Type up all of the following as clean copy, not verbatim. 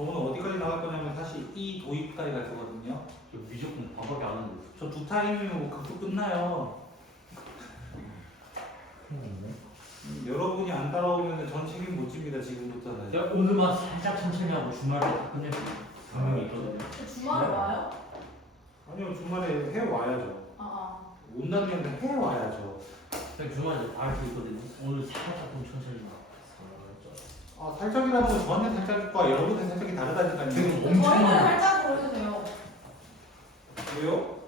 저거는 어디까지 나갈 거냐면 사실 이 도입까지 갈 거거든요. 저 미적분 방법이 안 하는데. 저 두 타임이면 극도 끝나요. 여러분이 안 따라오면 전 책임 못 집니다 지금부터는. 제가 오늘만 살짝 천천히 하고 주말에 다 끝낼 분명히 있거든요. 주말에 와요? 아니요 주말에 해 와야죠. 아, 온다는 게 아니라 해 와야죠. 제가 주말에 다 할 수 있거든요. 오늘 살짝 좀 천천히 나. 아 살짝이라는 건 저한테 살짝과 여러분한테 살짝이 다르다니까요. 지금 아. 엄청 저희는 많아. 살짝으로 해도 돼요. 왜요?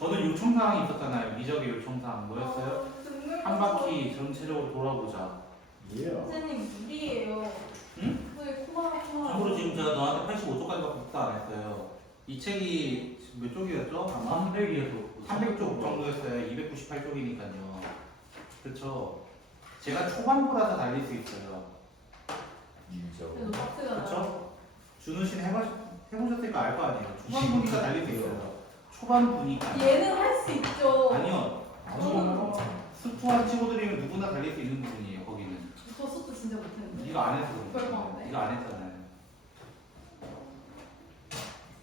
저는 요청사항이 있었잖아요. 미적의 요청사항 뭐였어요? 한 바퀴 전체적으로 돌아보자. 선생님 무리예요. 응? 왜 코마라 참고로 지금 제가 너한테 85쪽까지밖에 복사 안 했어요. 이 책이 몇 쪽이었죠? 아마 300이어서 300쪽 정도였어요. 298쪽이니까요. 그렇죠. 제가 초반부라서 달릴 수 있어요. 그래도 빡세잖아요. 그렇죠? 준우 씨는 해보셨으니까 알 거 아니에요. 초반부니까 달릴 수 있어요. 초반부니까. 얘는 할 수 있죠. 아니요. 수투한 친구들이면 누구나 달릴 수 있는 부분이에요. 거기는. 저 수도 진짜 못했는데. 네가 안 해서 그런 거야. 별거 네가 안 했잖아요.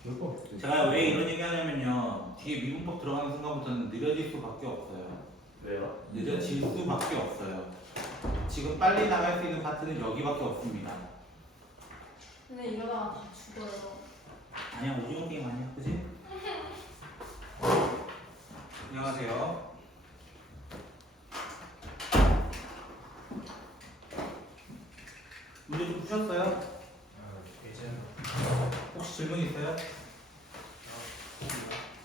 별거 제가 왜 이런 얘기 하냐면요. 뒤에 미분법 들어가는 순간부터는 느려질 수밖에 없어요. 왜요? 늦어질 수밖에 없어요. 지금 빨리 나갈 수 있는 파트는 여기밖에 없습니다. 근데 이러다가 다 죽어요. 아니야 오징어 게임 아니야, 그지? 안녕하세요. 문제 좀 푸셨어요? 혹시 질문 있어요?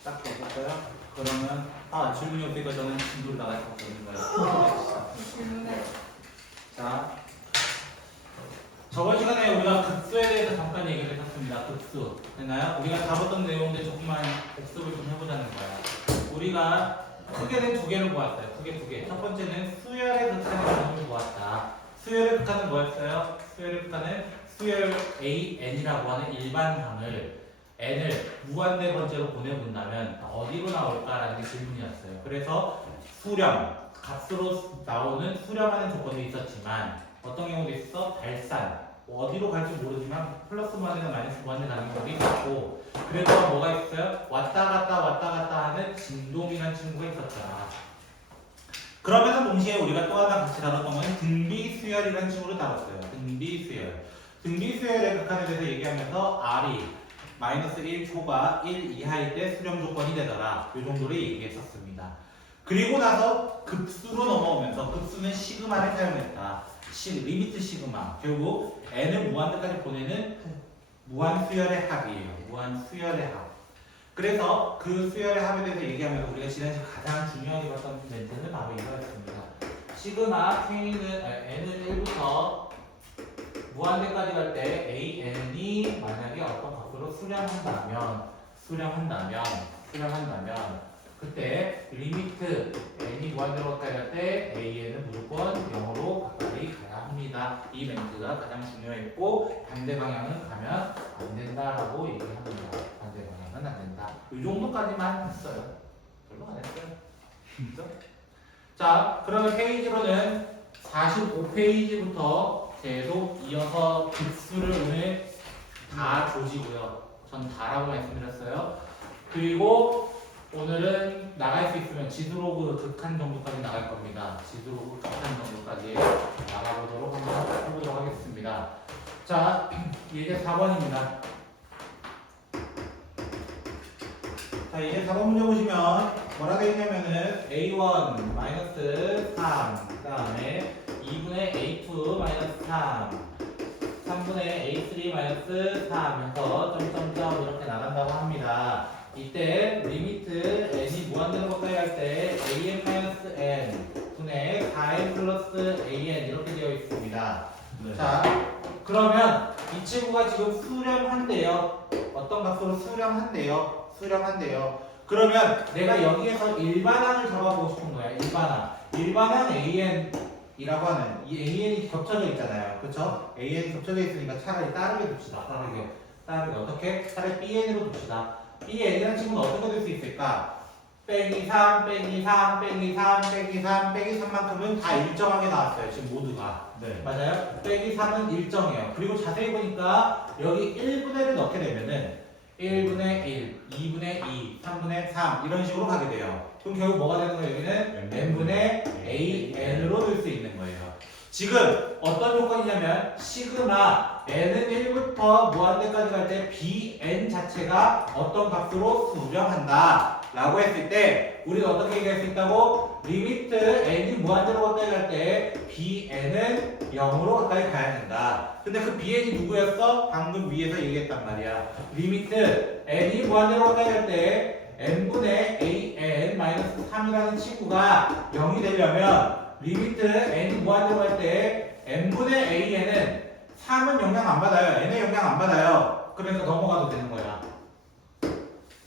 딱히 없었어요? 그러면 질문이 없으니까 저는 진도를 나갈 수밖에 없는 거예요. 질문에 자, 저번 시간에 우리가 극수에 대해서 잠깐 얘기를 했었습니다. 극수. 됐나요? 우리가 다뤘던 내용들 조금만 복습을 좀 해보자는 거야. 우리가 크게 된 두 개를 보았어요. 크게 두 개. 첫 번째는 수열의 극한의 개념을 보았다. 수열의 극한은 뭐였어요? 수열의 극한은 수열 AN이라고 하는 일반항을 n을 무한대 번째로 보내본다면 어디로 나올까라는 게 질문이었어요. 그래서 수렴, 값으로 나오는 수렴하는 조건이 있었지만 어떤 경우도 있어? 발산, 어디로 갈지 모르지만 플러스 무한대나 마이너스 무한대 가는 경우도 있었고, 그래서 뭐가 있어요? 왔다 갔다 하는 진동이라는 친구가 있었잖아. 그러면서 동시에 우리가 또 하나 같이 다뤘던 거는 등비수열이라는 친구를 다뤘어요. 등비수열. 등비수열의 극한에 대해서 얘기하면서 R이 마이너스 1 초과 1 이하일 때 수렴 조건이 되더라. 이 정도로 얘기했었습니다. 그리고 나서 급수로 넘어오면서 급수는 시그마를 사용했다. 리미트 시그마. 결국 n을 무한대까지 보내는 무한수열의 합이에요. 무한수열의 합. 그래서 그 수열의 합에 대해서 얘기하면서 우리가 지난 시간 가장 중요하게 봤던 멘트는 바로 이거였습니다. 시그마 k는 n은 1부터 무한대까지 갈 때 an이 만약에 어떤 값으로 수렴한다면 그때 리미트 n이 무한대로 가까이 갈 때 an은 무조건 0으로 가까이 가야 합니다. 이 멘트가 가장 중요했고 반대 방향은 가면 안 된다라고 얘기합니다. 반대 방향은 안 된다. 이 정도까지만 했어요. 별로 안 했어요. 그죠? 자, 그러면 페이지로는 45페이지부터 계속 이어서 급수를 오늘 다 조지고요. 전 다라고 말씀드렸어요. 그리고 오늘은 나갈 수 있으면 지수로그 극한 정도까지 나갈 겁니다. 지수로그 극한 정도까지 나가보도록 한번 해보도록 하겠습니다. 자, 이제 4번입니다. 자, 이제 4번 문제 보시면 뭐라 되어 있냐면은 A1 마이너스 3, 그 다음에 2분의 A2 마이너스 3, 3분의 A3 마이너스 3 해서 점점점 이렇게 나간다고 합니다. 이때 리미트 n이 무한대로 가까이 할 때 an 마이너스 n 분의 4n 플러스 an 이렇게 되어 있습니다. 네. 자, 그러면 이 친구가 지금 수렴한대요. 어떤 값으로 수렴한대요. 그러면 내가 여기에서 일반항을 잡아보고 싶은 거야. 일반항 an이라고 하는 이 an이 겹쳐져 있잖아요. 그렇죠? an이 겹쳐져 있으니까 차라리 다르게 둡시다. 다르게 어떻게? 차라리 bn으로 둡시다. bn이라는 친구는 어떻게 될 수 있을까? 빼기 3 빼기 3 빼기 3 빼기 3 빼기 3만큼은 다 일정하게 나왔어요. 지금 모두가. 네. 맞아요? 빼기 3은 일정해요. 그리고 자세히 보니까 여기 1분의를 넣게 되면은 1분의 1, 2분의 2, 3분의 3 이런 식으로 가게 돼요. 그럼 결국 뭐가 되는 거예요? 여기는 n분의 an으로 넣을 수 있는 거예요. 지금 어떤 조건이냐면 시그마 n은 1부터 무한대까지 갈 때 bn 자체가 어떤 값으로 수렴한다 라고 했을 때 우리는 어떻게 얘기할 수 있다고? 리미트 n이 무한대로 가까이 갈 때 bn은 0으로 가까이 가야 된다. 근데 그 bn이 누구였어? 방금 위에서 얘기했단 말이야. 리미트 n이 무한대로 가까이 갈 때 n분의 an-3이라는 친구가 0이 되려면 리미트 n이 무한대로 갈 때 n분의 an은 3은 영향 안 받아요. n의 영향 안 받아요. 그러니까 넘어가도 되는 거야.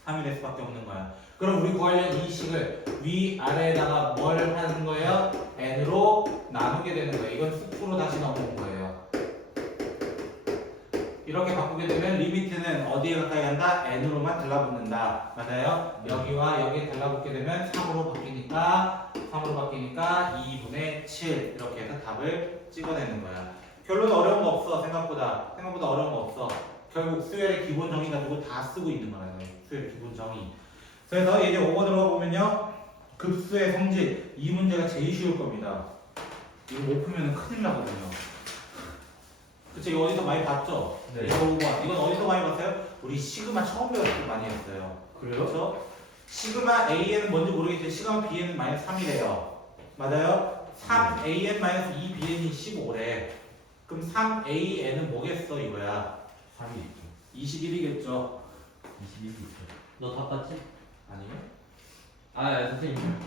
3이 될 수밖에 없는 거야. 그럼 우리 구하려는 이 식을 위아래에다가 뭘 하는 거예요? n으로 나누게 되는 거예요. 이건 수프로 다시 넘어온 거예요. 이렇게 바꾸게 되면 리미트는 어디에 가까이 간다? n으로만 달라붙는다. 맞아요? 여기와 여기에 달라붙게 되면 3으로 바뀌니까 2분의 7 이렇게 해서 답을 찍어내는 거야. 결론은 어려운 거 없어. 생각보다 어려운 거 없어. 결국 수열의 기본 정의 가지고 다 쓰고 있는 거라는 거예요. 수열의 기본 정의. 그래서 이제 5번 들어가 보면요. 급수의 성질 이 문제가 제일 쉬울 겁니다. 이거 못 풀면 큰일 나거든요. 그쵸? 이거 어디서 많이 봤죠? 네. 이거 5번. 이건 어디서 많이 봤어요? 우리 시그마 처음 배웠을 때 많이 했어요. 그래요? 그렇죠? 시그마 AN은 뭔지 모르겠지만 시그마 BN은 마이너스 3이래요. 맞아요? 3AN-2BN이 15래. 그럼 3AN은 뭐겠어 이거야? 3이 있죠. 21이겠죠? 21이 있죠. 너 답봤지? 아니요? 아, 선생님.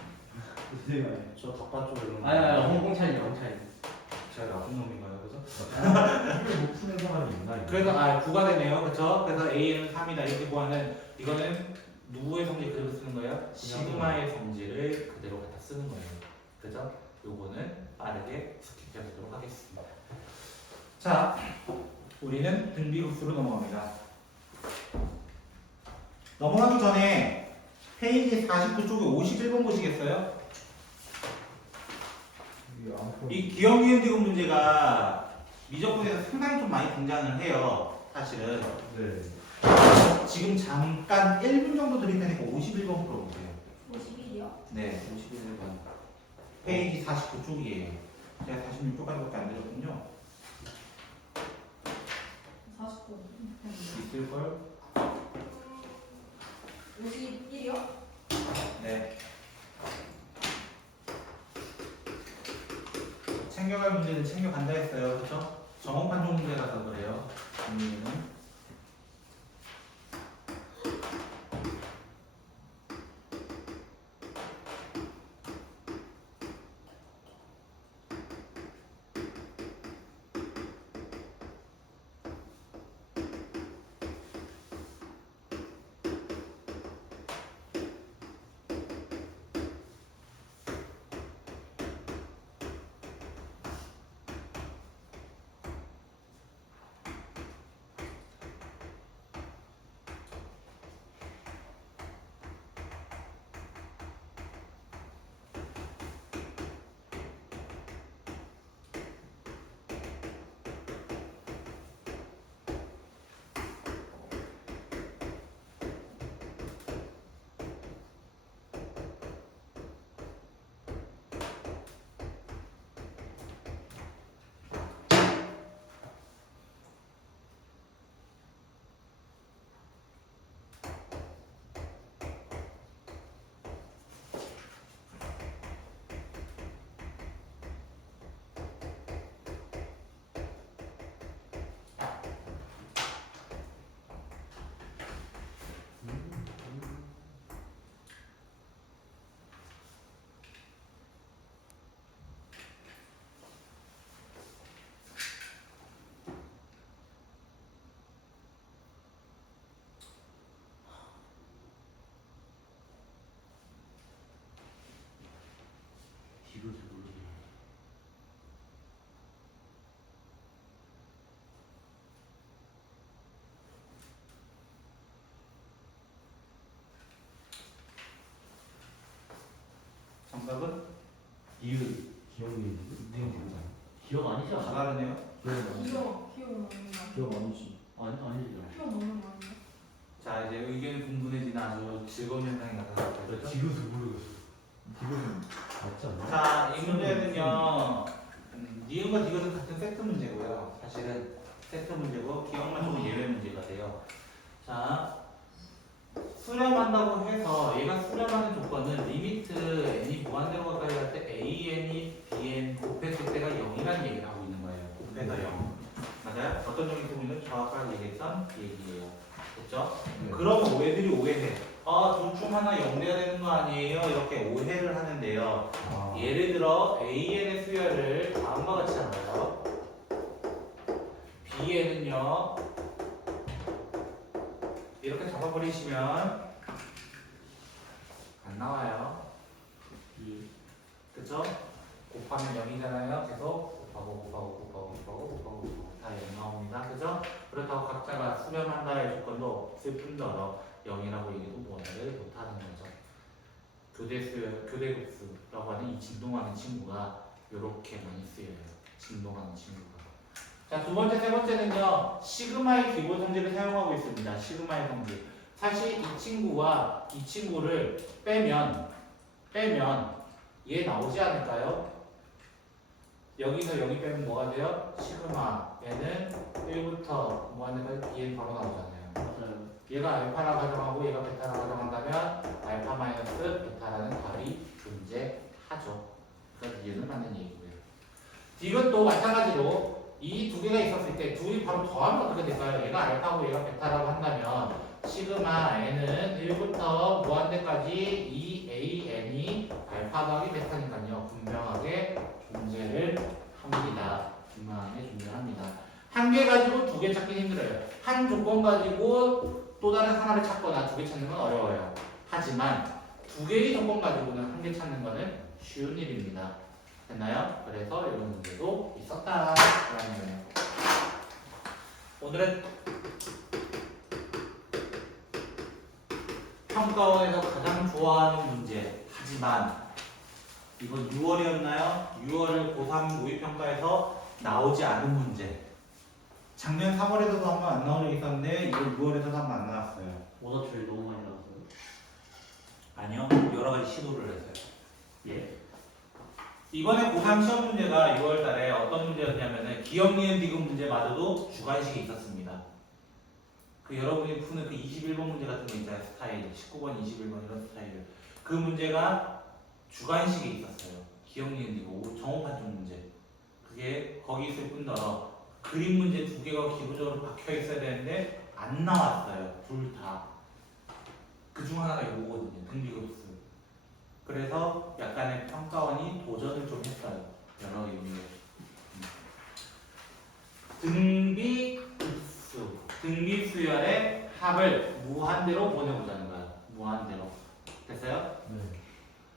선생님 저 덕바 쪽 이런 거 아야, 홍차이. 제가 나쁜 놈인가요? 그래서? 이걸 못 푸는 사람이 있나? 이거? 그래서 9가 되네요. 그렇죠? 그래서 AN은 3이다 이렇게 구하는 이거는 누구의 성질 그대로 쓰는 거예요? 시그마의 성질을 그대로 갖다 쓰는 거예요. 그죠? 요거는 빠르게 스킵해 보도록 하겠습니다. 자, 우리는 등비급수로 넘어갑니다. 넘어가기 전에 페이지 49쪽에 51번 보시겠어요? 이 기억니은디귿 문제가 미적분에서 상당히 좀 많이 등장을 해요. 사실은. 네. 지금 잠깐 1분 정도 드릴 테니까 51번 풀어보세요. 51이요? 네, 51번. 페이지 49쪽이에요. 제가 46쪽까지밖에 안 드렸군요. 49. 있을걸? 51이요? 네. 챙겨갈 문제는 챙겨간다 했어요. 그렇죠? 정원 판정 문제라서 그래요. 국민은. 아니지 다 않아? 다르네요. 기호 넣는 거. 기억 아니지. 아니지. 기호 넣는 거 아니야? 자 이제 의견 분분해지는 아주 즐거운 현상이 나타났죠. 나 지금도 모르겠어. 기억은 맞지 않나? 자, 이 문제는요, 니은과 디귿은 같은 세트 문제고요. 사실은 세트 문제고 기억만 조금 예외 문제가 돼요. 자, 수렴한다고 해서 얘가 수렴하는 조건은 리미트 n이 무한대로 가까이 갈 때 an이 bn 곱했을 때가 0이라는 얘기를 하고 있는 거예요. 곱해서 0. 맞아요? 어떤 점이 있으면 정확하게 얘기했던 얘기예요. 됐죠? 그러면 오해들이 오해해. 둘 중 하나 0 돼야 되는 거 아니에요? 이렇게 오해를 하는데요. 아. 예를 들어 AN의 수열을 다음과 같이 잡아요. B에는요 이렇게 잡아버리시면 안 나와요. 그쵸? 곱하면 0이잖아요. 계속 곱하고 다 0 나옵니다. 그죠? 그렇다고 각자가 수렴한다의 조건도 없을 뿐더러 0이라고 얘기도 뭐를 못하는 거죠. 교대급수라고 하는 이 진동하는 친구가 이렇게 많이 쓰여요. 진동하는 친구가. 자, 두 번째, 세 번째는요. 시그마의 기본 성질을 사용하고 있습니다. 시그마의 성질. 사실 이 친구와 이 친구를 빼면 얘 나오지 않을까요? 여기서 여기 빼면 뭐가 돼요? 시그마 얘는 1부터 무한대까지 bn 바로 나오잖아요. 맞아요. 얘가 알파라 가정하고 얘가 베타라 가정한다면 알파 마이너스 베타라는 답이 존재하죠. 그래서 이해는 맞는 얘기고요. 디귿도 마찬가지로 이 두 개가 있었을 때 둘이 바로 더하면 어떻게 될까요? 얘가 알파고 얘가 베타라고 한다면 시그마 n은 1부터 무한대까지 2an이 알파 더하기 베타니까요. 분명하게 존재를 합니다. 분명하게 존재합니다. 한 개 가지고 두 개 찾기 힘들어요. 한 조건 가지고 또 다른 하나를 찾거나 두 개 찾는 건 어려워요. 하지만 두 개의 조건 가지고는 한 개 찾는 거는 쉬운 일입니다. 됐나요? 그래서 이런 문제도 있었다라는 거예요. 오늘은 평가원에서 가장 좋아하는 문제. 하지만 이건 6월이었나요? 6월 고3 모의평가에서 나오지 않은 문제. 작년 3월에서도 한 번 안 나온 적이 있었는데 이번 6월에서도 한 번 안 나왔어요. 오너철이 너무 많이 나왔어요. 아니요, 여러 가지 시도를 했어요. 예? 이번에 고3 시험 문제가 6월달에 어떤 문제였냐면은 기억, 니은, 디귿 문제마저도 주관식이 있었습니다. 그 여러분이 푸는 그 21번 문제 같은 거 있잖아요. 스타일 19번, 21번 이런 스타일. 그 문제가 주관식이 있었어요. 기억, 니은, 디귿 정오판정 문제. 그게 거기 있을 뿐더러 그림 문제 두 개가 기본적으로 박혀 있어야 되는데 안 나왔어요. 둘 다. 그 중 하나가 이거거든요. 등비급수. 그래서 약간의 평가원이 도전을 좀 했어요. 여러 의미로. 등비급수. 등비수열의 합을 무한대로 보내보자는 거야. 무한대로. 됐어요? 네.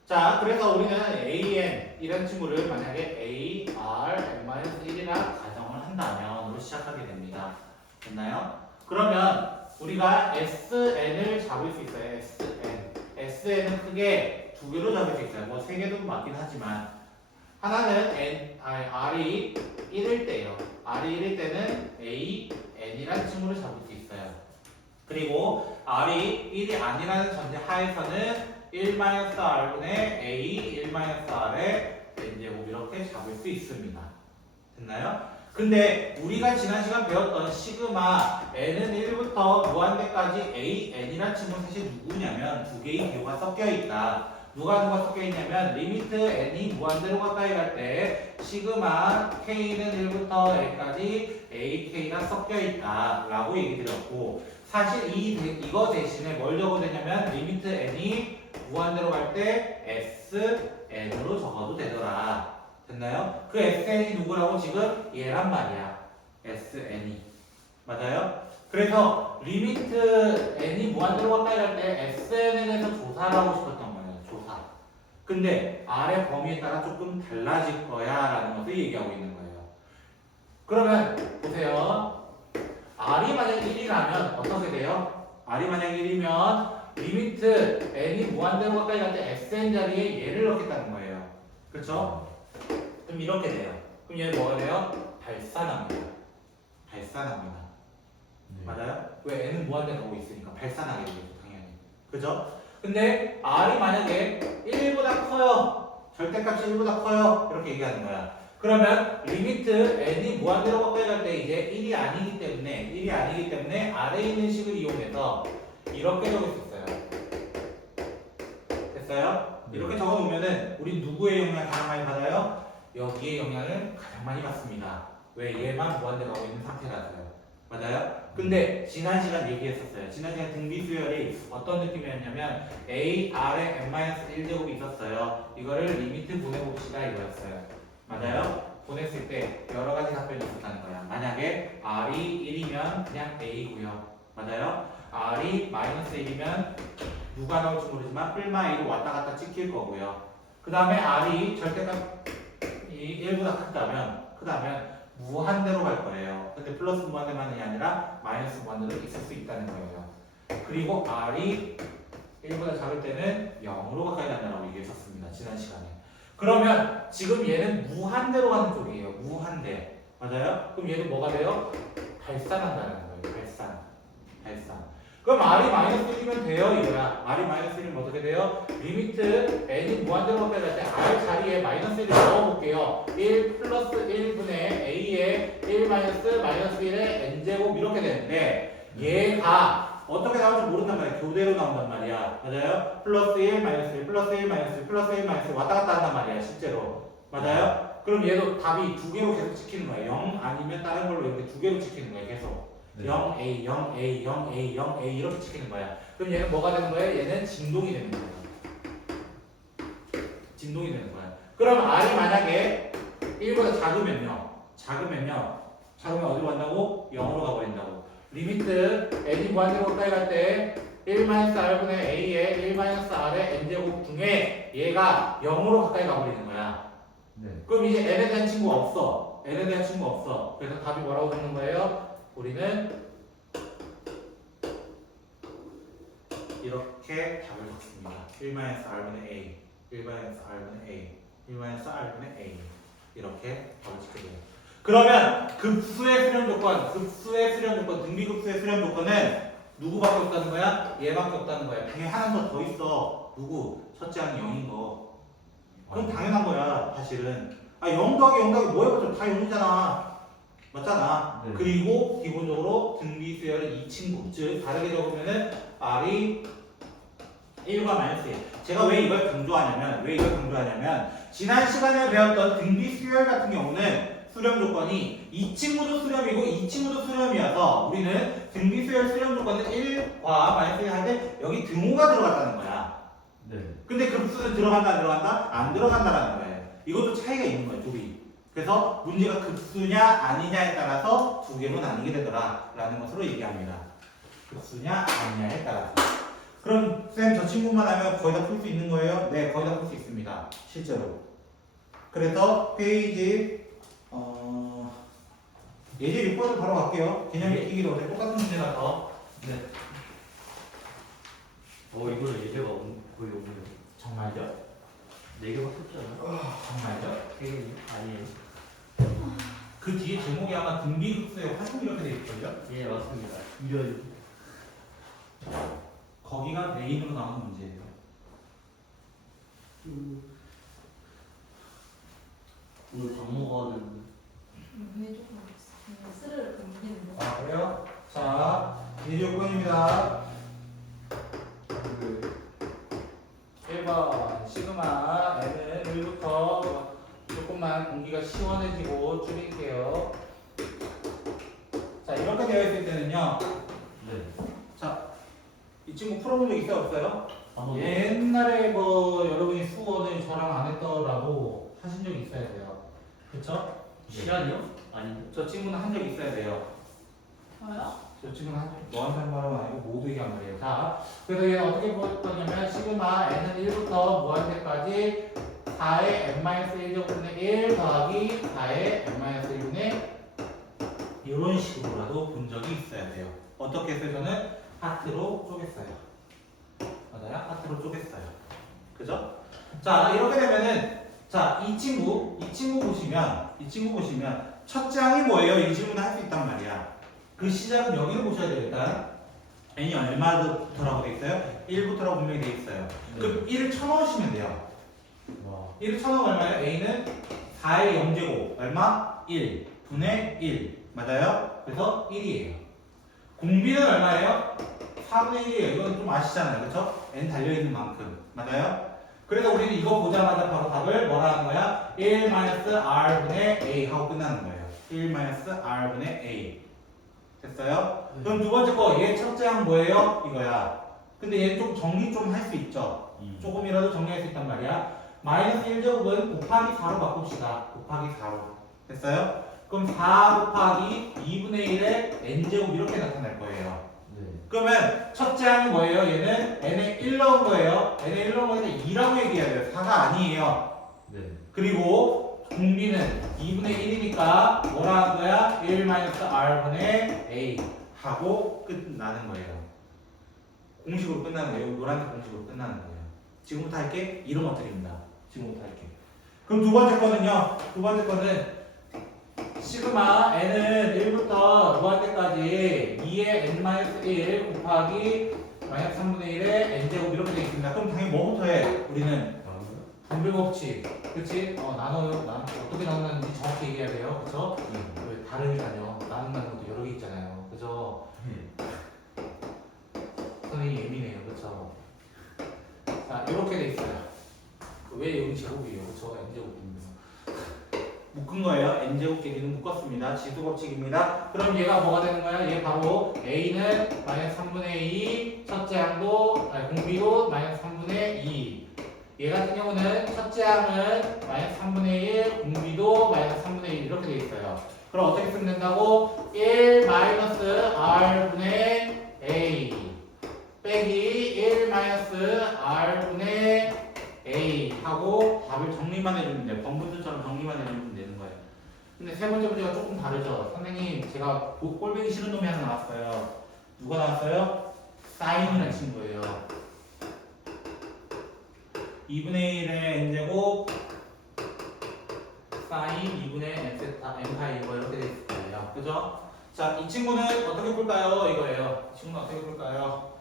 자, 그래서 우리는 AN 이런 친구를 만약에 A, R, N-1이라 가정을 한다면으로 시작하게 됩니다. 됐나요? 그러면 우리가 SN을 잡을 수 있어요. SN. SN은 크게 두 개로 잡을 수 있어요. 뭐 세 개도 맞긴 하지만 하나는 R이 1일 때예요. R이 1일 때는 A, N이라는 친구를 잡을 수 있어요. 그리고 R이 1이 아니라는 전제 하에서는 1-R분의 A, 1-R의 n제곱 이렇게 잡을 수 있습니다. 됐나요? 근데 우리가 지난 시간 배웠던 시그마 n은 1부터 무한대까지 a, n이란 친구는 사실 누구냐면 두 개의 기호가 섞여 있다. 누가 섞여 있냐면 리미트 n이 무한대로 가까이 갈 때 시그마 k는 1부터 n까지 ak가 섞여 있다 라고 얘기 드렸고, 사실 이거 대신에 뭘 적어도 되냐면 리미트 n이 무한대로 갈 때 SN으로 적어도 되더라. 됐나요? 그 SN이 누구라고 지금 얘란 말이야. SN이. 맞아요? 그래서 리미트 n이 무한대로 가까이 갈 때 SN에 대해서 조사를 하고 싶었던 거예요. 조사. 근데 R의 범위에 따라 조금 달라질 거야 라는 것을 얘기하고 있는 거예요. 그러면 보세요. R이 만약 1이라면 어떻게 돼요? R이 만약 1이면 리미트 n이 무한대로 가까이 갈 때 SN 자리에 얘를 넣겠다는 거예요. 그렇죠? 그럼 이렇게 돼요. 그럼 얘는 뭐가 돼요? 발산합니다. 발산합니다. 네. 맞아요? 왜 n은 무한대 가고 있으니까 발산하게 되겠죠, 당연히. 그죠? 근데 r이 만약에 1보다 커요. 절대값이 1보다 커요. 이렇게 얘기하는 거야. 그러면 리미트 n이 무한대로 가까이 갈 때 이제 1이 아니기 때문에 아래에 있는 식을 이용해서 이렇게 적을 수 있어요. 됐어요? 이렇게 적어놓으면은 우리 누구의 영향을 가장 많이 받아요? 여기에 영향을 가장 많이 받습니다. 왜? 얘만 무한대 가고 있는 상태라서요. 맞아요? 근데 지난 시간 얘기했었어요. 지난 시간 등비수열이 어떤 느낌이었냐면 A, R에 n-1제곱이 있었어요. 이거를 리미트 보내봅시다 이거였어요. 맞아요? 보냈을 때 여러 가지 답변이 있었다는 거야. 만약에 R이 1이면 그냥 A고요. 맞아요? R이 -1이면 누가 나올지 모르지만 뿔마 A로 왔다 갔다 찍힐 거고요. 그 다음에 R이 절대값이 1보다 크다면 무한대로 갈 거예요. 근데 플러스 무한대만이 아니라 마이너스 무한대로 있을 수 있다는 거예요. 그리고 R이 1보다 작을 때는 0으로 가까이 간다고 얘기했었습니다. 지난 시간에. 그러면 지금 얘는 무한대로 가는 쪽이에요. 무한대. 맞아요? 그럼 얘는 뭐가 돼요? 발산한다는 거예요. 발산. 그럼 R이 -1이면 돼요, 이거야. R이 -1이면 어떻게 돼요? 리미트 n이 무한대로 가까이 갈 때 R 자리에 -1을 넣어볼게요. 1 플러스 1분의 A에 1 -1의 n제곱 이렇게 되는데 얘가 어떻게 나올지 모른단 말이야. 교대로 나온단 말이야. 맞아요? 플러스 1, -1, 플러스 1, 플러스 1, 왔다 갔다 한단 말이야, 실제로. 맞아요? 그럼 얘도 답이 두 개로 계속 찍히는 거야. 0 아니면 다른 걸로 이렇게 두 개로 찍히는 거야, 계속. 네. 0A, 0A, 0A, 0A 이렇게 찍히는 거야. 그럼 얘는 뭐가 되는 거예요? 얘는 진동이 되는 거예요. 진동이 되는 거야. 그럼 R이 만약에 1보다 작으면 어디로 간다고? 0으로 가버린다고. 리미트 n이 무한대로 가까이 갈 때 1-r분의 a의 1-r의 n제곱 중에 얘가 0으로 가까이 가버리는 거야. 네. 그럼 이제 n에 대한 친구가 없어. 그래서 답이 뭐라고 되는 거예요? 우리는 이렇게 답을 적습니다. 1-r분의 a, 1-r분의 a, 1-r분의 a 이렇게 답을 짓게 돼요. 그러면 급수의 수렴 조건, 등비급수의 수렴 조건은 누구밖에 없다는 거야? 얘밖에 없다는 거야. 당연히 하나 더 있어. 누구? 첫째 항이 0인 거. 그럼 당연한 거야, 사실은. 0 더하기 0 더하기 뭐야? 다 0이잖아. 맞잖아. 네. 그리고 기본적으로 등비수열은 이 친구, 즉 다르게 적으면은 R이 1과 -1. 제가 왜 이걸 강조하냐면 지난 시간에 배웠던 등비수열 같은 경우는 수렴 조건이 이 친구도 수렴이고 이 친구도 수렴이어서 우리는 등비수열 수렴 조건은 1과 -1 할 때 여기 등호가 들어갔다는 거야. 네. 근데 급수는 들어간다 안 들어간다? 안 들어간다라는 거예요. 이것도 차이가 있는 거예요, 둘이. 그래서 문제가 급수냐 아니냐에 따라서 두 개로 나뉘게 되더라 라는 것으로 얘기합니다. 급수냐 아니냐에 따라서. 그럼 쌤 저 친구만 하면 거의 다 풀 수 있는 거예요? 네, 거의 다 풀 수 있습니다. 실제로. 그래서 페이지 예제 6번을 바로 갈게요. 개념 익히기도 어때? 똑같은 문제라서. 네. 이거는 예제가 거의 없네요. 정말요? 4개밖에 없지 않아요? 정말요? 3개 아니에요. 그 뒤에 제목이 아마 등비급수의 화성 이렇게 돼 있을걸요? 예, 맞습니다. 이런 거기가 메인으로 나오는 문제예요. 오늘 밥 먹어가는 왜 조금 스를 옮기는 거? 그래요? 자, 예제 6번입니다. 1번 시그마 n은 1부터 조금만 공기가 시원해지고 줄일게요. 자, 이렇게 되어 있을 때는요. 네. 자, 이 친구 풀어본 적 있어요? 없어요? 한번 옛날에 뭐 여러분이 수원을 저랑 안 했더라도 하신 적이 있어야 돼요. 그쵸? 시간이요? 아닌데. 저 친구는 한 적 있어야 돼요. 저요? 저 친구는 너한테 한 말은 아니고 모두에게 한 말이에요. 자, 그래서 얘는 어떻게 볼 거냐면 시그마 n은 1부터 무한대까지 4의 n-1제곱분의 1 더하기 4의 n-1분의 이런 식으로라도 본 적이 있어야 돼요. 어떻게 해서 저는 하트로 쪼갰어요. 맞아요? 하트로 쪼갰어요. 그죠? 자, 이렇게 되면은 자, 이 친구 보시면 첫째 항이 뭐예요? 이 질문을 할 수 있단 말이야. 그 시작은 여기를 보셔야 되겠다. n이 얼마부터라고 돼 있어요? 1부터라고 분명히 돼 있어요. 그럼 1을 쳐넣으시면 돼요. 와. 1을 쳐넣으면 얼마예요? a는 4의 0제곱 얼마? 1 분의 1 맞아요? 그래서 1이에요. 공비는 얼마예요? 4분의 1이에요. 이건 좀 아시잖아요. 그렇죠? n 달려있는 만큼 맞아요? 그래서 우리는 이거 보자마자 바로 답을 뭐라 하는 거야? 1-r분의 a 하고 끝나는 거예요. 1-r분의 a 됐어요? 그럼 두 번째 거 얘 첫째 항 뭐예요? 이거야. 근데 얘 좀 정리 좀 할 수 있죠? 조금이라도 정리할 수 있단 말이야. 마이너스 1제곱은 곱하기 4로 바꿉시다. 곱하기 4로 됐어요? 그럼 4 곱하기 2분의 1의 n제곱 이렇게 나타날 거예요. 네. 그러면 첫째 항이 뭐예요? 얘는 n에 1 넣은 거예요. n에 1 넣은 거니까 2라고 얘기해야 돼요. 4가 아니에요. 네. 그리고 공비는 2분의 1이니까 뭐라 하는 거야? 1-r분의 a 하고 끝나는 거예요. 공식으로 끝나는 거예요. 노란색 공식으로 끝나는 거예요. 지금부터 할게. 이름 엎드립니다. 지금부터 할게. 그럼 두 번째 거는요. 두 번째 거는 시그마 n은 1부터 무한대까지 2의 n-1 곱하기 마이너스 3분의 1의 n제곱 이렇게 되어 있습니다. 그럼 당연히 뭐부터 해? 우리는 분배법칙. 그치? 나눠 어떻게 나누는지 정확히 얘기해야 돼요. 그쵸? 왜 다르니까요. 나눈다는 것도 여러 개 있잖아요. 그죠? 선생님이 예민해요. 그쵸? 자, 이렇게 돼 있어요. 왜 여기 제곱이에요? 그쵸? n제곱입니다. 묶은 거예요. n제곱 길이는 묶었습니다. 지수법칙입니다. 그럼 얘가 뭐가 되는 거야? 얘 바로 a는 마이너스 3분의 2, 첫째 항도, 공비도 마이너스 3분의 2. 얘 같은 경우는 첫째 항은 마이너스 3분의 1, 공비도 마이너스 3분의 1 이렇게 돼 있어요. 그럼 어떻게 쓰면 된다고? 1 마이너스 r분의 a 빼기 1 마이너스 r분의 a 하고 답을 정리만 해주면 돼요. 번분수처럼 정리만 해주면 되는 거예요. 근데 세 번째 문제가 조금 다르죠. 선생님 제가 꼴보기 싫은 놈이 하나 나왔어요. 누가 나왔어요? 사인이라는 친구예요. 2분의 1의 n제곱 사인 2분의 n세타 n파이 이거 이렇게 돼 있을 거예요. 그죠? 자, 이 친구는 어떻게 볼까요? 이거예요. 이 친구는 어떻게 볼까요?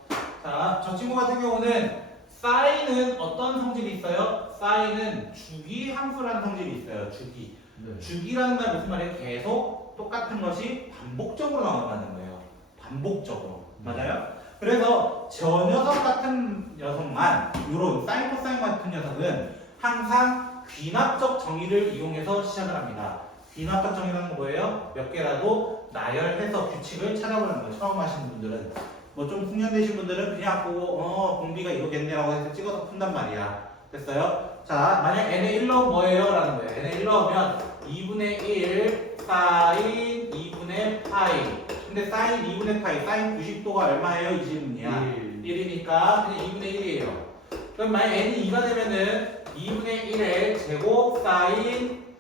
자, 저 친구 같은 경우는 사인은 어떤 성질이 있어요? 사인은 주기 함수라는 성질이 있어요. 주기. 네. 주기라는 말 무슨 말이에요? 계속 똑같은 것이 반복적으로 나온다는 거예요. 반복적으로. 맞아요? 그래서 저 녀석 같은 녀석만 이런 사인 코사인 같은 녀석은 항상 귀납적 정의를 이용해서 시작을 합니다. 귀납적 정의라는 건 뭐예요? 몇 개라도 나열해서 규칙을 찾아보는 거예요. 처음 하시는 분들은 뭐 좀 숙련되신 분들은 그냥 보고 공비가 이거겠네라고 해서 찍어서 푼단 말이야. 됐어요? 자, 만약 n에 1 넣으면 뭐예요? 라는 거예요. n에 1 넣으면 2분의 1 사인 2분의 파이. 근데 사인 2분의 파이, 사인 90도가 얼마예요? 이 질문이야. 1이니까 그냥 2분의 1이에요. 그럼 만약 n이 2가 되면은 2분의 1의 제곱 사인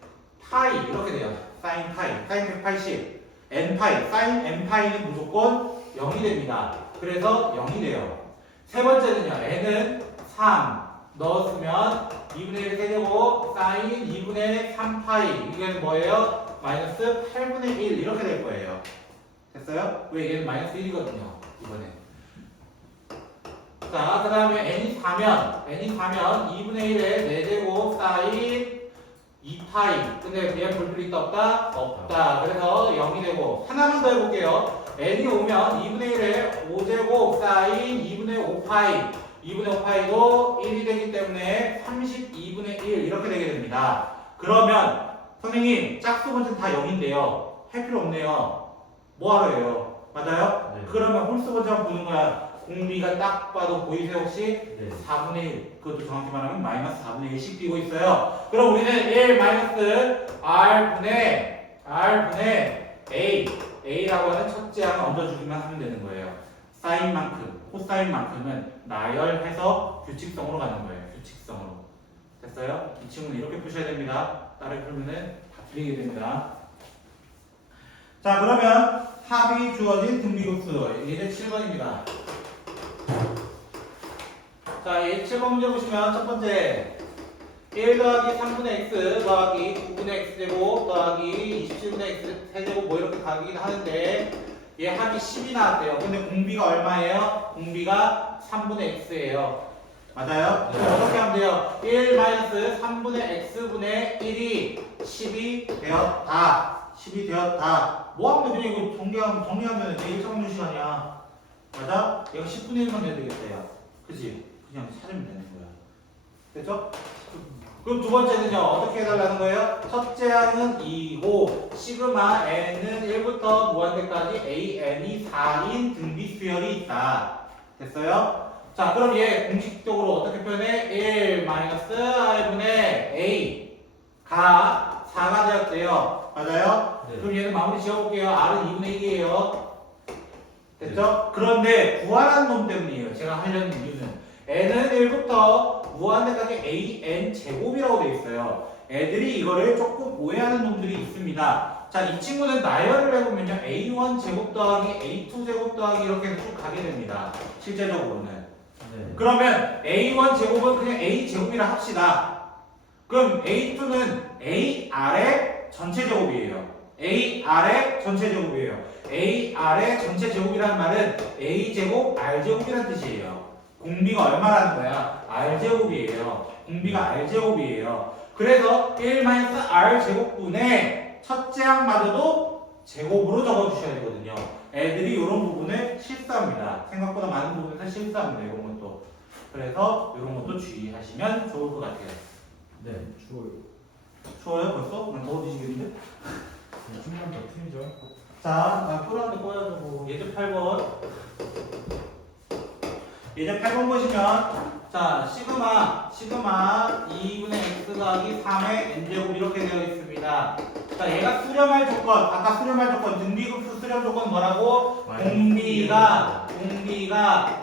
파이 이렇게 돼요. 사인 파이, 사인 180, n 파이, 사인 n 파이는 무조건 0이 됩니다. 그래서 0이 돼요. 세 번째는요. n은 3 넣었으면 2분의 1 세제곱 사인 2분의 3파이 이게 뭐예요? 마이너스 8분의 1 이렇게 될 거예요. 됐어요? 왜 얘는 마이너스 1이거든요. 이번에. 자, 그 다음에 n이 4면 2분의 1에 4제곱 사인 2파이. 근데 얘 볼 필요 있다 없다? 없다. 그래서 0이 되고 하나만 더 해볼게요. n이 오면 2분의 1에 5제곱 사인 2분의 5파이 2분의 5파이도 1이 되기 때문에 32분의 1 이렇게 되게 됩니다. 그러면 선생님 짝수 번째는 다 0인데요. 할 필요 없네요. 뭐하러 해요? 맞아요? 네. 그러면 홀수 번째만 보는 거야. 공비가 딱 봐도 보이세요 혹시? 네. 4분의 1 그것도 정확히 말하면 마이너스 4분의 1씩 띄고 있어요. 그럼 우리는 1 마이너스 r분의 a라고 하는 첫째 항 얹어주기만 하면 되는 거예요. 사인만큼, 코사인만큼은 나열해서 규칙성으로 가는 거예요. 규칙성으로. 됐어요? 이 친구는 이렇게 푸셔야 됩니다. 따로 풀면은 다 풀리게 됩니다. 자, 그러면 합이 주어진 등비급수 예제 7번입니다. 자, 예제 7번 문제 보시면 첫 번째 1 더하기 3분의 x 더하기 9분의 x제곱 더하기 27분의 x 세제곱 뭐 이렇게 가긴 하는데 얘 합이 10이 나왔대요. 근데 공비가 얼마예요? 공비가 3분의 x예요. 맞아요? 네. 그럼 어떻게 하면 돼요? 1 마이너스 3분의 x분의 1이 10이 되었다. 10이 되었다. 뭐 하면 되냐? 이거 정리하면 내 1차원유 시간이야. 맞아? 얘가 10분의 1만 내야 되겠어요. 그치? 그냥 찾으면 되는 거야. 됐죠? 그럼 두 번째는요, 어떻게 해달라는 거예요? 첫째 항은 2호, 시그마 n은 1부터 무한대까지 an이 4인 등비 수열이 있다. 됐어요? 자, 그럼 얘 공식적으로 어떻게 표현해? 1 마이너스 r분의 a가 4가 되었대요. 맞아요? 네. 그럼 얘는 마무리 지어볼게요. r은 2분의 1이에요. 됐죠? 그런데 구하라는 놈 때문이에요. 제가 하려는 이유는 n은 1부터 무한대까지 an 제곱이라고 되어 있어요. 애들이 이거를 조금 오해하는 놈들이 있습니다. 자, 이 친구는 나열을 해보면요, a1 제곱 더하기 a2 제곱 더하기 이렇게 해서 쭉 가게 됩니다. 실제적으로는. 네. 그러면 a1 제곱은 그냥 a 제곱이라 합시다. 그럼 a2는 a 아래 전체 제곱이에요. a 아래 전체 제곱이에요. a 아래 전체 제곱이라는 말은 a 제곱 r 제곱이라는 뜻이에요. 공비가 얼마라는 거야? r 제곱이에요. 공비가 r 제곱이에요. 그래서 1-r 제곱분의 첫째 항마저도 제곱으로 적어주셔야 되거든요. 애들이 이런 부분을 실수합니다. 생각보다 많은 부분에서 실수합니다. 이런 것도. 그래서 이런 것도 주의하시면 좋을 것 같아요. 네. 추워요. 추워요 벌써? 난 더워지시겠는데? 좀만 더 풀리죠? 자, 꿀한테 꺼야죠. 뭐. 예제 8번. 예제 8번 보시면, 자, 시그마 2분의 x 더하기 3의 n제곱 이렇게 되어 있습니다. 자, 얘가 수렴할 조건, 아까 수렴할 조건, 등비급수 수렴 조건 뭐라고? 공비가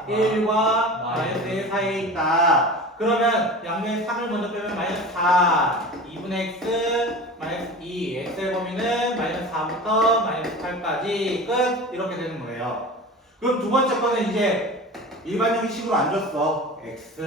1과 마이너스 1 사이에 있다. 그러면 양변에 3을 먼저 빼면 마이너스 4, 2분의 x, 마이너스 2, x의 범위는 마이너스 4부터 마이너스 8까지 끝 이렇게 되는 거예요. 그럼 두 번째 거는 이제 일반적인 식으로 안 줬어. x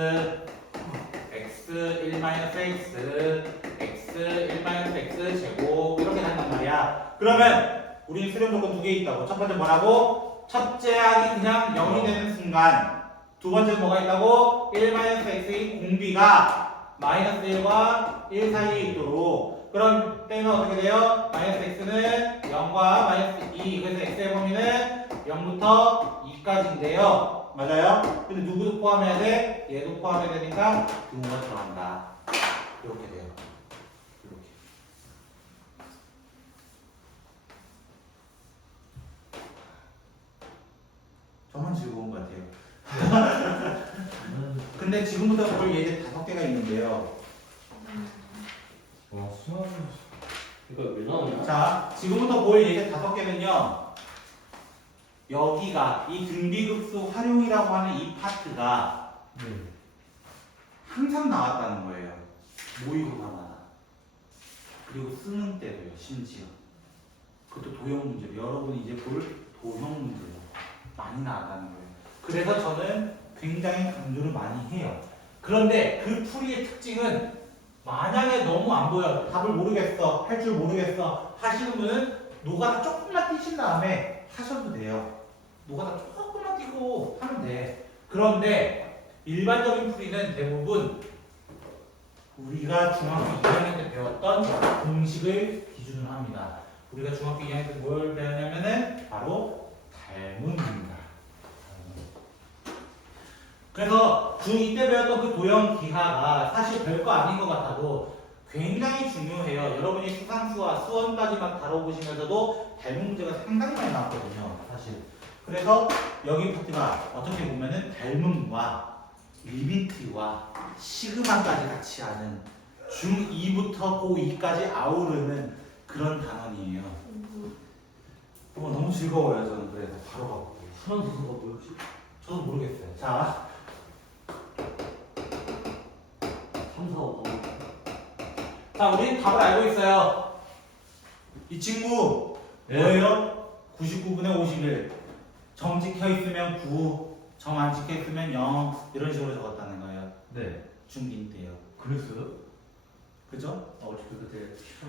1 마이너스 x 1 마이너스 x 제곱 이렇게 한단 말이야. 그러면 우리 수렴 조건 두 개 있다고. 첫 번째 뭐라고? 첫째 항이 그냥 0이 되는 순간 두 번째 뭐가 있다고? 1 마이너스 x의 공비가 마이너스 1과 1 사이에 있도록. 그럼 빼면 어떻게 돼요? 마이너스 x는 0과 마이너스 2. 그래서 x의 범위는 0부터 2까지인데요. 맞아요? 근데 누구도 포함해야 돼? 얘도 포함해야 되니까 등호가 들어간다. 이렇게 돼요. 이렇게. 저만 즐거운 것 같아요. 근데 지금부터 볼 예제 5개가 있는데요. 와, 수학. 이거 왜 나오냐? 자, 지금부터 볼 예제 5개는요. 여기가 이 등비급수 활용이라고 하는 이 파트가 네. 항상 나왔다는 거예요. 모의고사마다. 그리고 수능 때도요, 심지어. 그것도 도형 문제로. 여러분이 이제 볼 도형 문제로 많이 나왔다는 거예요. 그래서 저는 굉장히 강조를 많이 해요. 그런데 그 풀이의 특징은 만약에 너무 안 보여, 답을 모르겠어, 할 줄 모르겠어 하시는 분은 노가다 조금만 띄신 다음에 하셔도 돼요. 노가다 조금만 띄고 하면 돼. 그런데 일반적인 풀이는 대부분 우리가 중학교 2학년 때 배웠던 공식을 기준으로 합니다. 우리가 중학교 2학년 때 뭘 배웠냐면은 바로 달문입니다. 그래서 중2 때 배웠던 그 도형 기하가 사실 별거 아닌 것 같아도 굉장히 중요해요. 여러분이 수상수와 수원까지만 다뤄보시면서도 달문 문제가 상당히 많이 나왔거든요. 사실. 그래서 여기 파트가 어떻게 보면은 달문과 리미트와 시그마까지 같이 하는 중2부터 고2까지 아우르는 그런 단원이에요. 너무 즐거워요. 저는 그래서 바로 가고. 수원수가 뭐였지? 저도 모르겠어요. 자, 3, 4, 5. 자, 우리는 답을 알고 있어요. 이 친구 뭐예요? 99분의 51. 정 찍혀 있으면 9, 정 안 찍혀 있으면 0 이런 식으로 적었다는 거예요. 네. 중2 때요. 그랬어요? 그죠? 어차피 그때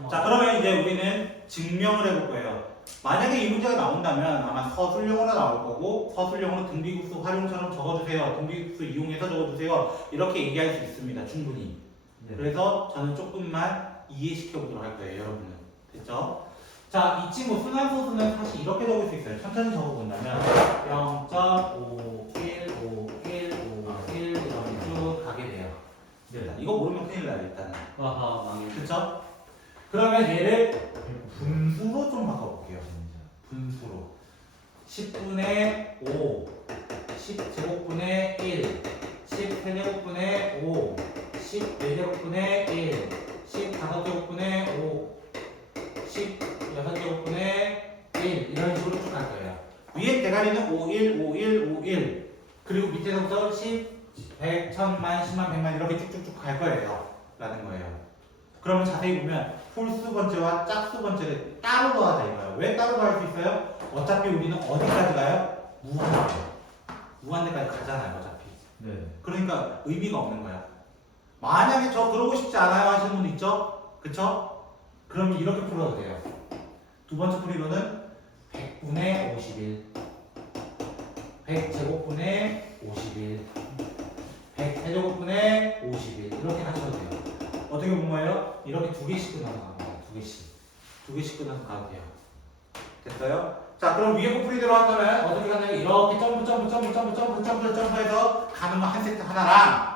자, 그러면 이제 우리는 증명을 해볼 거예요. 만약에 이 문제가 나온다면 아마 서술형으로 나올 거고, 서술형으로 등비급수 활용처럼 적어주세요. 등비급수 이용해서 적어주세요. 이렇게 얘기할 수 있습니다. 충분히. 네. 그래서 저는 조금만 이해시켜 보도록 할 거예요, 여러분은. 됐죠? 자, 이 친구 순환소수는 사실 이렇게 적을 수 있어요. 천천히 적어본다면 0.515151 이렇게 쭉 가게 돼요. 네. 이거 모르면 큰일 나요, 일단은. 아하 망해. 그쵸? 그러면 얘를 분수로 좀 바꿔볼게요. 분수로. 10분의 5, 10제곱분의 1, 10세제곱분의 5, 14제곱분의 1, 15제곱분의 5, 16제곱분의 1 이런 식으로 쭉 갈 거예요. 위에 대가리는 51, 51, 51 그리고 밑에서부터 10, 100, 1000만, 10만, 100만 이렇게 쭉쭉쭉 갈 거예요. 라는 거예요. 그러면 자세히 보면 홀수 번째와 짝수 번째를 따로 더하자 이거예요. 왜 따로 더할 수 있어요? 어차피 우리는 어디까지 가요? 무한대. 무한대까지 가잖아요, 어차피. 네. 그러니까 의미가 없는 거야. 만약에 저 그러고 싶지 않아요 하시는 분 있죠? 그쵸? 그러면 이렇게 풀어도 돼요. 두 번째 풀이로는 100분의 51 100제곱분의 51 100세제곱분의 51 이렇게 하셔도 돼요. 어떻게 보면 뭐예요? 이렇게 두 개씩 끊어서 가는 거예요. 두 개씩. 두 개씩 끊어서 가도 돼요. 됐어요? 자, 그럼 위에 풀이대로 한다면 어떻게 가냐면 이렇게 점프해서 가는 거 한 세트 하나랑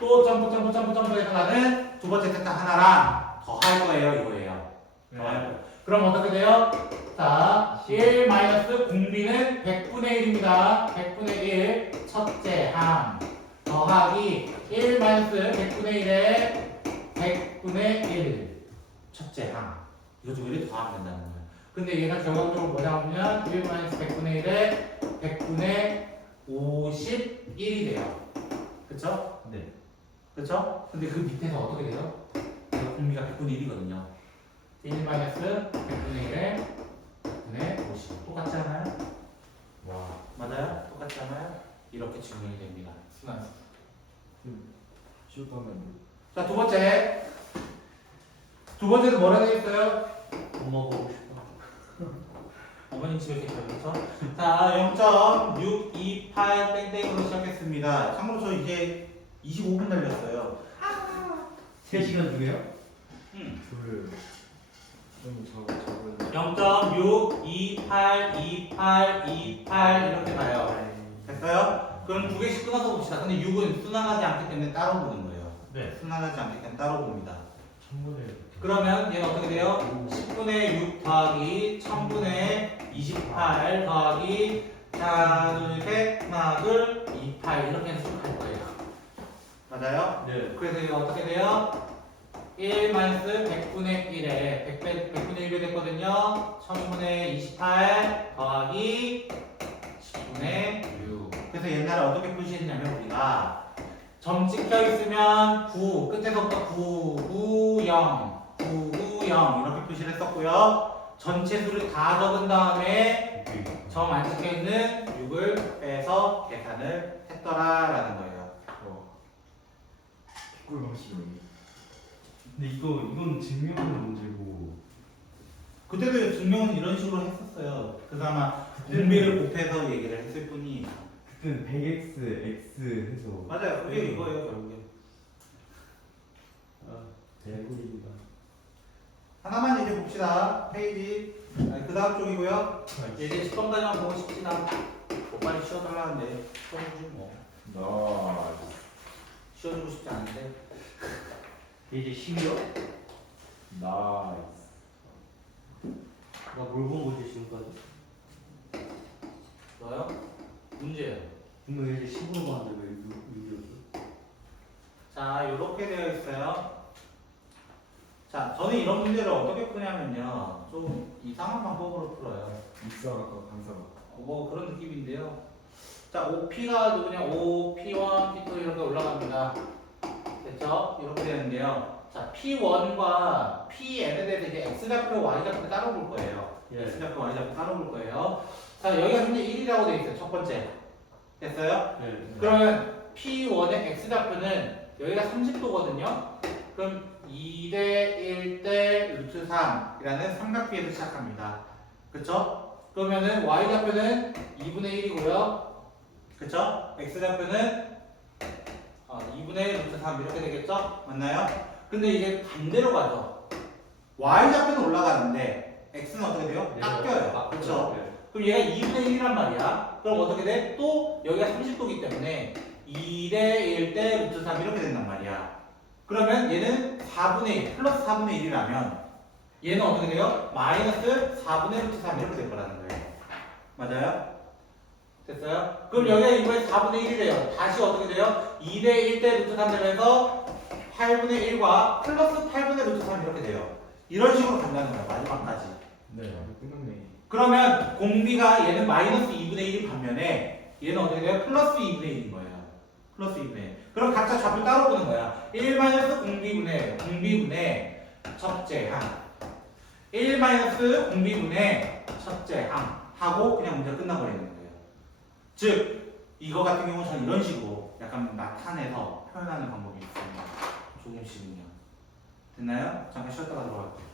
또 점프해서 가는 두 번째 세트 하나랑 더 할 거예요, 이거예요. 더 할 거예요. 그럼 어떻게 돼요? 자, 1 마이너스 공비는 100분의 1입니다. 100분의 1 첫째 항 더하기 1 마이너스 100분의 1에 100분의 1 첫째 항 이거 두 개를 더하면 된다는 거예요. 근데 얘가 결과적으로 뭐냐면 1 마이너스 100분의 1에 100분의 51이 돼요. 그쵸? 네. 그쵸? 근데 그 밑에서 어떻게 돼요? 공비가 100분의 1이거든요. 1 마이너스 100분의 1에 100분의 50 똑같지 않아요? 와. 맞아요? 똑같지 않아요? 이렇게 증명이 됩니다. 순환수. 쉬웠다면. 자, 두 번째. 두 번째는 뭐라 되어 있어요? 엄마 보고 싶어. 어머님 집에 계셔요. 그렇죠? 자, 0.628 땡땡으로 시작했습니다. 참고로 저 이제 25분 달렸어요. 3시간 중에요? 둘. 좀 적어야 0.6282828 이렇게 가요. 됐어요? 그럼 두 개씩 끊어서 봅시다. 근데 6은 순환하지 않기 때문에 따로 보는 거예요. 네. 순환하지 않기 때문에 따로 봅니다. 1000분의 그러면 얘는 어떻게 돼요? 10분의 6 더하기 1000분의 28 더하기 하나 둘 셋 하나 둘 28 이렇게 해서 쭉 갈 거예요. 맞아요? 네. 그래서 이거 어떻게 돼요? 1 마이너스 100분의 1에 100분의 1이 됐거든요. 1000분의 28 더하기 10분의 6. 그래서 옛날에 어떻게 표시했냐면 우리가 점 찍혀 있으면 9 끝에서부터 9 9 0 9 9 0 이렇게 표시를 했었고요. 전체 수를 다 적은 다음에 점 안 찍혀 있는 6을 빼서 계산을 했더라라는 거예요. 꿀 방식이네. 근데 이건 증명하는 문제고. 그때도 증명은 이런 식으로 했었어요. 그래서 아마 공비를 곱해서 얘기를 했을 뿐이. 그때는 100x x 해서. 맞아요. 그게 이거예요, 결국에. 대구입니다. 하나만 이제 봅시다. 페이지. 아니, 그 다음 쪽이고요. 이제 10번까지만 보고 싶지나. 뭐 빨리 쉬어달라는데. 쉬어주지 뭐. 나. 쉬어주고 싶지 않은데. 이제 10이요? 나이스. 나뭘 본 거지 지금까지? 너요? 문제예요. 분명 이제 10으로 봤는데 왜 6이었어? 자, 이렇게 되어 있어요. 자, 저는 이런 문제를 어떻게 푸냐면요. 좀 이상한 방법으로 풀어요. 입사가 강사가. 뭐 그런 느낌인데요. 자, OP가 누구냐? OP1, P2 이렇게 올라갑니다. 됐죠? 이렇게 되는데요. 자, P1과 Pn에 대해서 이제 X좌표, Y좌표 따로 볼 거예요. 예. X좌표, Y좌표 따로 볼 거예요. 자, 여기가 현재 1이라고 되어 있어요. 첫 번째. 됐어요? 네. 그러면 P1의 X좌표는 여기가 30도거든요. 그럼 2대 1대 루트 3이라는 삼각비에서 시작합니다. 그쵸? 그러면은 y좌표는 2분의 1이고요. 그쵸? x좌표는 2분의 루트 3 이렇게 되겠죠? 맞나요? 근데 이제 반대로 가죠. y좌표는 올라가는데 x는 어떻게 돼요? 깎여요. 그쵸? 그럼 얘가 2분의 1이란 말이야. 그럼 어떻게 돼? 또 여기가 30도기 때문에 2대 1대 루트 3 이렇게 된단 말이야. 그러면 얘는 4분의 1 플러스 4분의 1이라면 얘는 어떻게 돼요? 마이너스 4분의 루트 3 이렇게 될 거라는 거예요. 맞아요? 됐어요? 그럼 여기가 이번에 4분의 1이래요. 다시 어떻게 돼요? 2대 1대 루트 3 되면서 8분의 1과 플러스 8분의 루트 3 이렇게 돼요. 이런 식으로 간다는 거야. 마지막까지. 네. 끝났네. 그러면 공비가 얘는 마이너스 2분의 1인 반면에 얘는 어떻게 돼요? 플러스 2분의 1인 거예요. 플러스 2분의 1. 그럼 각자 좌표 따로 보는 거야. 1 마이너스 공비분의 첫째 항. 1 마이너스 공비분의 첫째 항. 하고 그냥 문제가 끝나버리는 거예요. 즉, 이거 같은 경우는 저는 이런 식으로 약간 나타내서 표현하는 방법이 있습니다. 조금씩은요. 됐나요? 잠깐 쉬었다가 들어갈게요.